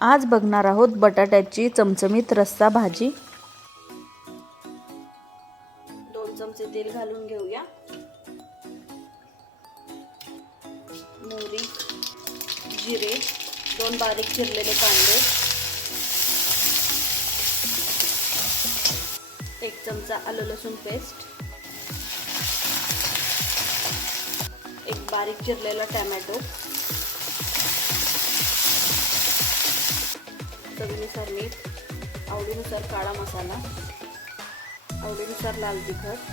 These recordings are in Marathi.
आज बघणार आहोत बटाट्याची चमचमीत रस्सा भाजी। 2 चमचे तेल घालून घेऊया। मोहरी, जिरे, 2 बारीक चिरलेले कांदे, 1 चमचा आलं लसूण पेस्ट, 1 बारीक चिरलेला टोमॅटो, चवीनुसार मीठ, आवडीनुसार काळा मसाला, आवडीनुसार लाल तिखट,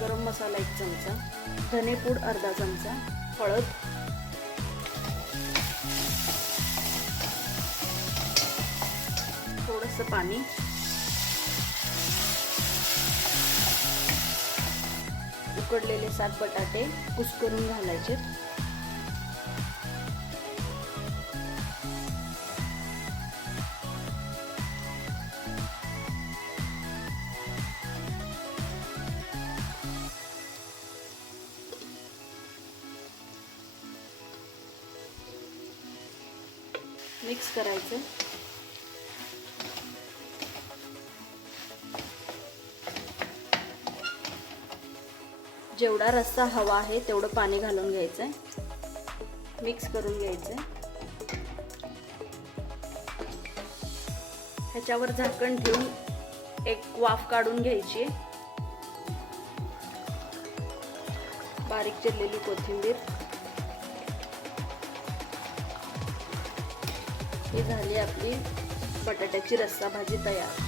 गरम मसाला 1 चमचा, धनेपूड अर्धा चमचा, हळद, थोडंसं पाणी, उकडलेले 7 बटाटे कुस्करून घालायचे। मिक्स करायचं। जेवढा रस्सा हवा आहे तेवढं पाणी घालून घ्यायचंय, मिक्स करून घ्यायचंय। ह्याच्यावर झाकण ठेवून एक वाफ काढून घ्यायची। बारीक चिरलेली कोथिंबीर, ही झाली आपली बटाट्याची रस्सा भाजी तयार।